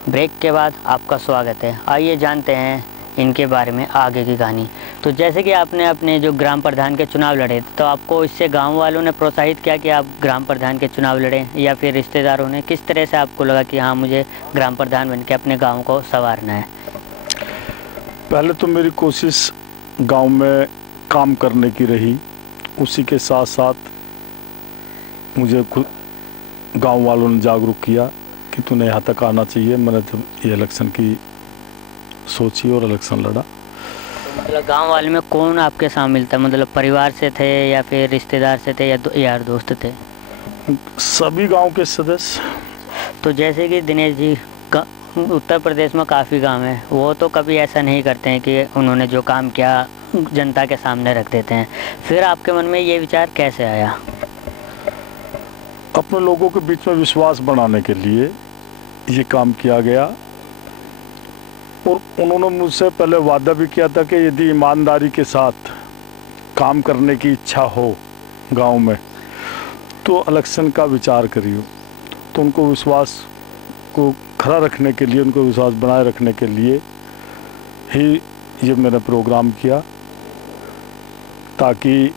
Break के बाद आपका स्वागत है। आइए जानते हैं इनके बारे में आगे की कहानी। तो जैसे कि आपने अपने जो ग्राम प्रधान के चुनाव लड़े, तो आपको इससे गांव वालों ने प्रोत्साहित किया कि आप ग्राम प्रधान के चुनाव लड़ें, या फिर रिश्तेदारों ने, किस तरह से आपको लगा कि हाँ मुझे ग्राम प्रधान बन के अपने गाँव को संवारना है? पहले तो मेरी कोशिश गांव में काम करने की रही, उसी के साथ साथ मुझे खुद गांव वालों ने जागरूक किया कि तूने यहाँ तक आना चाहिए। मैंने जब ये इलेक्शन की सोची और इलेक्शन लड़ा। मतलब गांव वाले में कौन आपके साथ मिलता, मतलब परिवार से थे या फिर रिश्तेदार से थे या यार दोस्त थे? सभी गांव के सदस्य। तो जैसे कि दिनेश जी, उत्तर प्रदेश में काफ़ी गांव हैं, वो तो कभी ऐसा नहीं करते हैं कि उन्होंने जो काम किया जनता के सामने रख देते हैं। फिर आपके मन में ये विचार कैसे आया? अपने लोगों के बीच में विश्वास बनाने के लिए ये काम किया गया, और उन्होंने मुझसे पहले वादा भी किया था कि यदि ईमानदारी के साथ काम करने की इच्छा हो गांव में तो इलेक्शन का विचार करियो। तो उनको विश्वास को खरा रखने के लिए, उनको विश्वास बनाए रखने के लिए ही ये मैंने प्रोग्राम किया, ताकि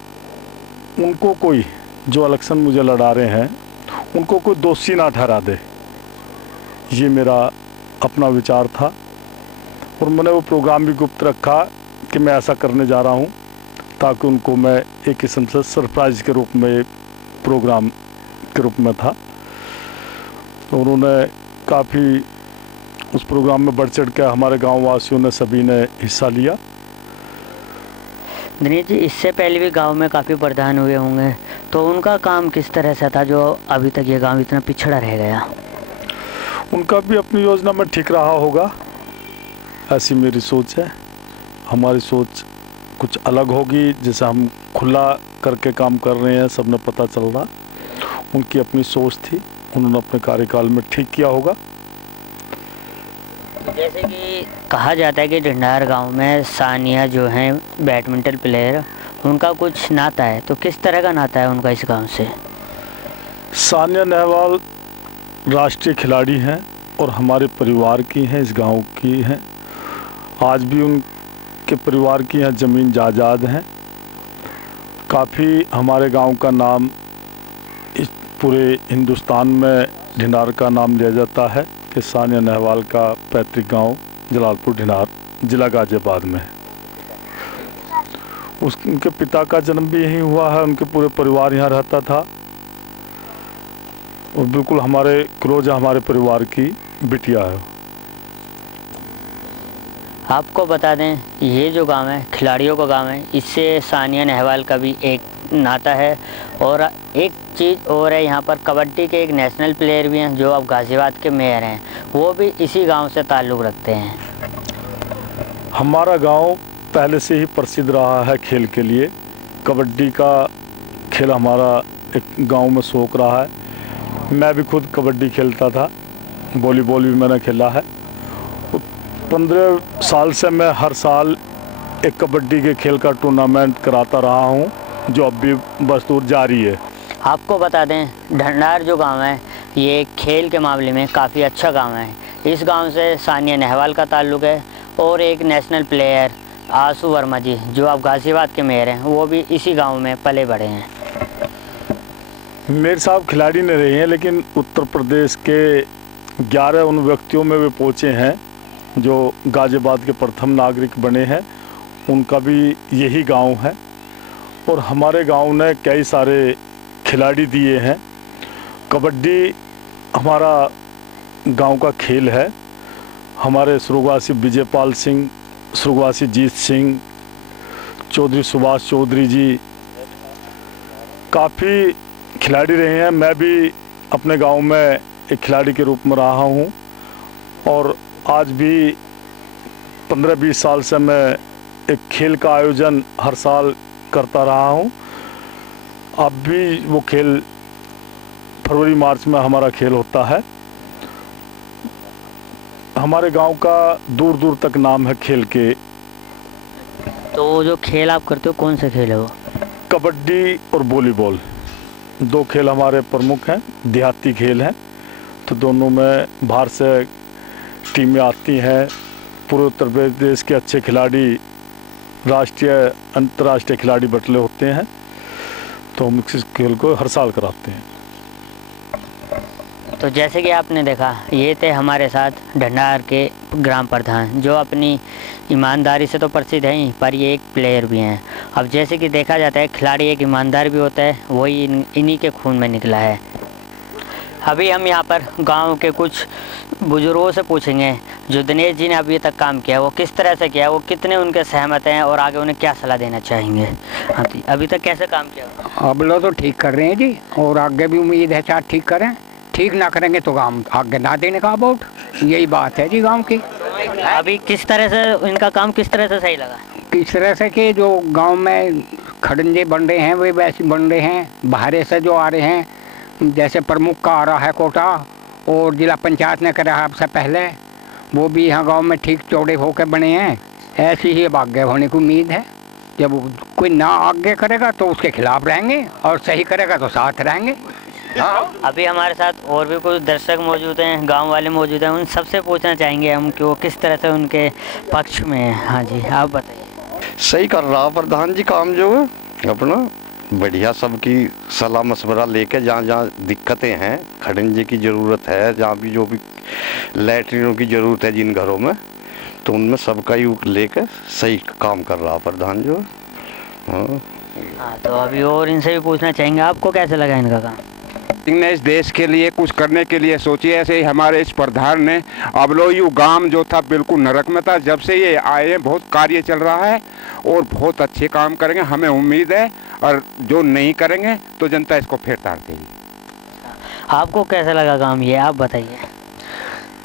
उनको कोई, जो इलेक्शन मुझे लड़ा रहे हैं, उनको कोई दोषी ना ठहरा दे। ये मेरा अपना विचार था, और मैंने वो प्रोग्राम भी गुप्त रखा कि मैं ऐसा करने जा रहा हूँ, ताकि उनको मैं एक किस्म से सरप्राइज के रूप में, प्रोग्राम के रूप में था। तो उन्होंने काफ़ी उस प्रोग्राम में बढ़ चढ़ के हमारे गाँव वासियों ने, सभी ने हिस्सा लिया। दिनेश जी, इससे पहले भी गांव में काफ़ी प्रधान हुए होंगे, तो उनका काम किस तरह से था जो अभी तक ये गांव इतना पिछड़ा रह गया? उनका भी अपनी योजना में ठीक रहा होगा, ऐसी मेरी सोच है। हमारी सोच कुछ अलग होगी, जैसे हम खुला करके काम कर रहे हैं, सबने पता चल रहा। उनकी अपनी सोच थी, उन्होंने अपने कार्यकाल में ठीक किया होगा। जैसे कि कहा जाता है कि ढंढार गांव में सानिया जो हैं बैडमिंटन प्लेयर, उनका कुछ नाता है, तो किस तरह का नाता है उनका इस गांव से? सानिया नेहवाल राष्ट्रीय खिलाड़ी हैं और हमारे परिवार की हैं, इस गांव की हैं। आज भी उनके परिवार की यहाँ ज़मीन जायदाद हैं। काफ़ी हमारे गांव का नाम इस पूरे हिंदुस्तान में ढिंढार का नाम लिया जाता है कि सानिया नेहवाल का पैतृक गांव जलालपुर ढिंढार, जिला गाजियाबाद में है। उनके पिता का जन्म भी यहीं हुआ है, उनके पूरे परिवार यहाँ रहता था, और बिल्कुल हमारे क्लोज, हमारे परिवार की बिटिया है। आपको बता दें, ये जो गांव है खिलाड़ियों का गांव है, इससे सानिया नेहवाल का भी एक नाता है। और एक चीज़ और है, यहाँ पर कबड्डी के एक नेशनल प्लेयर भी हैं जो अब गाज़ियाबाद के मेयर हैं, वो भी इसी गांव से ताल्लुक़ रखते हैं। हमारा गांव पहले से ही प्रसिद्ध रहा है खेल के लिए। कबड्डी का खेल हमारा एक गांव में शौक रहा है। मैं भी खुद कबड्डी खेलता था, वॉलीबॉल भी मैंने खेला है। 15 साल से मैं हर साल एक कबड्डी के खेल का टूर्नामेंट कराता रहा हूं, जो अब भी बदस्तूर जारी है। आपको बता दें, ढंढार जो गांव है ये खेल के मामले में काफ़ी अच्छा गांव है। इस गांव से सानिया नेहवाल का ताल्लुक़ है, और एक नेशनल प्लेयर आशु वर्मा जी जो अब गाज़ियाबाद के मेयर हैं, वो भी इसी गांव में पले बढ़े हैं। मेरे साहब खिलाड़ी नहीं रहे हैं, लेकिन उत्तर प्रदेश के 11 उन व्यक्तियों में वे पहुँचे हैं जो गाज़ियाबाद के प्रथम नागरिक बने हैं। उनका भी यही गांव है, और हमारे गांव ने कई सारे खिलाड़ी दिए हैं। कबड्डी हमारा गांव का खेल है। हमारे स्वर्गवासी विजयपाल सिंह, स्वर्गवासी जीत सिंह, चौधरी सुभाष चौधरी जी काफ़ी खिलाड़ी रहे हैं। मैं भी अपने गांव में एक खिलाड़ी के रूप में रहा हूं, और आज भी 15-20 साल से मैं एक खेल का आयोजन हर साल करता रहा हूं। अब भी वो खेल फरवरी मार्च में हमारा खेल होता है। हमारे गांव का दूर दूर तक नाम है खेल के। तो जो खेल आप करते हो कौन सा खेल है वो? कबड्डी और वॉलीबॉल, 2 खेल हमारे प्रमुख हैं, देहाती खेल हैं। तो दोनों में बाहर से टीमें आती हैं, पूरे उत्तर प्रदेश के अच्छे खिलाड़ी, राष्ट्रीय अंतर्राष्ट्रीय खिलाड़ी बटले होते हैं, तो हम इस खेल को हर साल कराते हैं। तो जैसे कि आपने देखा, ये थे हमारे साथ ढंढार के ग्राम प्रधान, जो अपनी ईमानदारी से तो प्रसिद्ध हैं ही, पर ये एक प्लेयर भी हैं। अब जैसे कि देखा जाता है, खिलाड़ी एक ईमानदार भी होता है, वही इन्हीं के खून में निकला है। अभी हम यहाँ पर गांव के कुछ बुजुर्गों से पूछेंगे, जो दिनेश जी ने अभी तक काम किया वो किस तरह से किया, वो कितने उनके सहमत हैं और आगे उन्हें क्या सलाह देना चाहेंगे। हाँ जी, अभी तक कैसे काम किया? अब लोग तो ठीक कर रहे हैं जी, और आगे भी उम्मीद है चाहे ठीक करें, ठीक ना करेंगे तो काम आगे ना देने का वोट, यही बात है जी गांव की। अभी किस तरह से इनका काम किस तरह से सही लगा? किस तरह से कि जो गांव में खड़ंजे बन रहे हैं वे वैसे बन रहे हैं, बाहर से जो आ रहे हैं, जैसे प्रमुख का आ रहा है कोटा, और जिला पंचायत ने करा है आपसे पहले, वो भी यहाँ गांव में ठीक चौड़े होकर बने हैं। ऐसी ही अब आगे होने की उम्मीद है। जब कोई ना आगे करेगा तो उसके खिलाफ रहेंगे, और सही करेगा तो साथ रहेंगे। हाँ। अभी हमारे साथ और भी कुछ दर्शक मौजूद हैं, गांव वाले मौजूद हैं, उन सबसे पूछना चाहेंगे हम कि वो किस तरह से उनके पक्ष में है। हाँ जी, आप बताइए। सही कर रहा प्रधान जी काम जो है अपना, बढ़िया सबकी सलाह मशवरा लेके, जहाँ जहाँ दिक्कतें हैं, खड़ंजे की ज़रूरत है, जहाँ भी जो भी लैट्रिनों की ज़रूरत है जिन घरों में, तो उनमें सबका योग लेकर सही काम कर रहा प्रधान जो है। हाँ, तो अभी और इनसे भी पूछना चाहेंगे, आपको कैसे लगा इनका काम? ने इस देश के लिए कुछ करने के लिए सोची, ऐसे ही हमारे इस प्रधान ने। अब लो यू गांव जो था बिल्कुल नरक में था, जब से ये आए हैं बहुत कार्य चल रहा है और बहुत अच्छे काम करेंगे, हमें उम्मीद है। और जो नहीं करेंगे तो जनता इसको फिर तार देगी। आपको कैसा लगा काम, ये आप बताइए।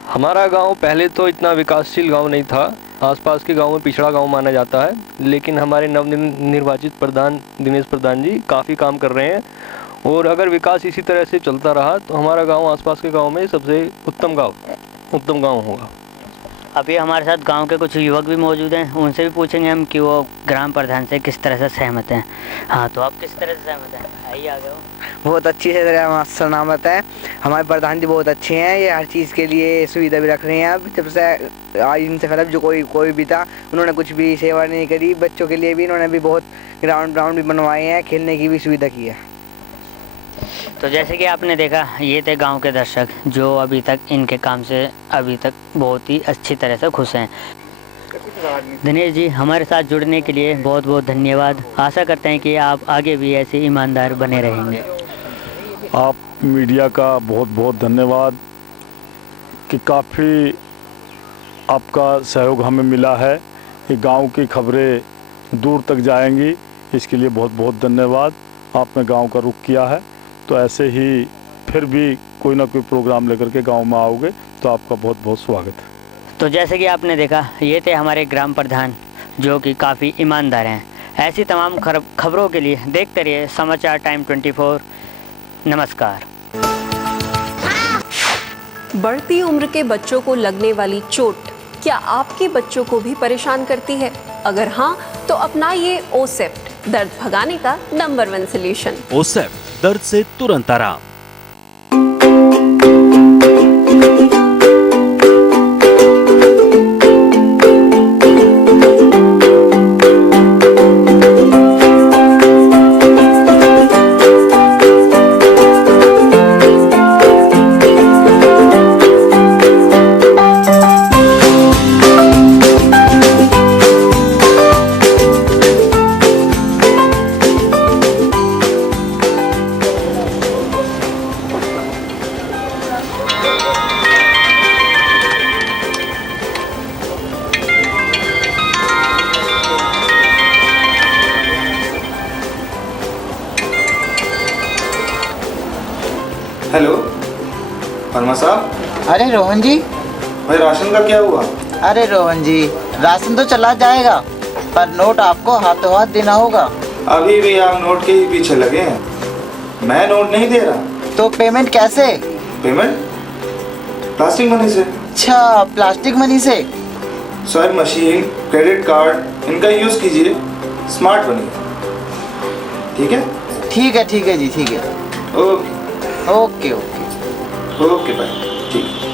हमारा गांव पहले तो इतना विकासशील गांव नहीं था, आसपास के गांव में पिछड़ा गांव माना जाता है, लेकिन हमारे नवनिर्वाचित प्रधान दिनेश प्रधान जी काफ़ी काम कर रहे हैं, और अगर विकास इसी तरह से चलता रहा तो हमारा गांव आसपास के गांव में सबसे उत्तम गांव होगा। अभी हमारे साथ गांव के कुछ युवक भी मौजूद हैं, उनसे भी पूछेंगे हम कि वो ग्राम प्रधान से किस तरह से सहमत हैं। हाँ, तो आप किस तरह से सहमत हैं? आइए आगे। बहुत अच्छी से सलामत है, हमारे प्रधान जी बहुत अच्छे हैं, ये हर चीज़ के लिए सुविधा भी रख रहे हैं। अब जब से आज इनसे पहले जो कोई भी था, उन्होंने कुछ भी सेवा नहीं करी। बच्चों के लिए भी इन्होंने भी बहुत ग्राउंड भी बनवाए हैं, खेलने की भी सुविधा की है। तो जैसे कि आपने देखा, ये थे गांव के दर्शक जो अभी तक इनके काम से अभी तक बहुत ही अच्छी तरह से खुश हैं। दिनेश जी, हमारे साथ जुड़ने के लिए बहुत बहुत धन्यवाद। आशा करते हैं कि आप आगे भी ऐसे ईमानदार बने रहेंगे। आप मीडिया का बहुत बहुत धन्यवाद कि काफ़ी आपका सहयोग हमें मिला है। ये गांव की खबरें दूर तक जाएंगी, इसके लिए बहुत बहुत धन्यवाद। आपने गांव का रुख किया है, तो ऐसे ही फिर भी कोई ना कोई प्रोग्राम लेकर के गांव में आओगे तो आपका बहुत बहुत स्वागत है। तो जैसे कि आपने देखा, ये थे हमारे ग्राम प्रधान जो कि काफ़ी ईमानदार हैं। ऐसी तमाम खबरों के लिए देखते रहिए समाचार टाइम 24। नमस्कार। बढ़ती उम्र के बच्चों को लगने वाली चोट क्या आपके बच्चों को भी परेशान करती है? अगर हाँ, तो अपनाइए ओसेप्ट, दर्द भगाने का नंबर 1 सॉल्यूशन। ओसेप्ट, दर्द से तुरंत आराम। हेलो वर्मा साहब। अरे रोहन जी। भाई राशन का क्या हुआ? अरे रोहन जी, राशन तो चला जाएगा, पर नोट आपको हाथों हाथ देना होगा। अभी भी आप नोट के ही पीछे लगे हैं, मैं नोट नहीं दे रहा। तो पेमेंट कैसे? पेमेंट प्लास्टिक मनी से। अच्छा, प्लास्टिक मनी से? स्वाइप मशीन, क्रेडिट कार्ड, इनका यूज कीजिए, स्मार्ट बनिए। ठीक है? ठीक है जी, ठीक है। Okay okay okay okay bye. ठीक है।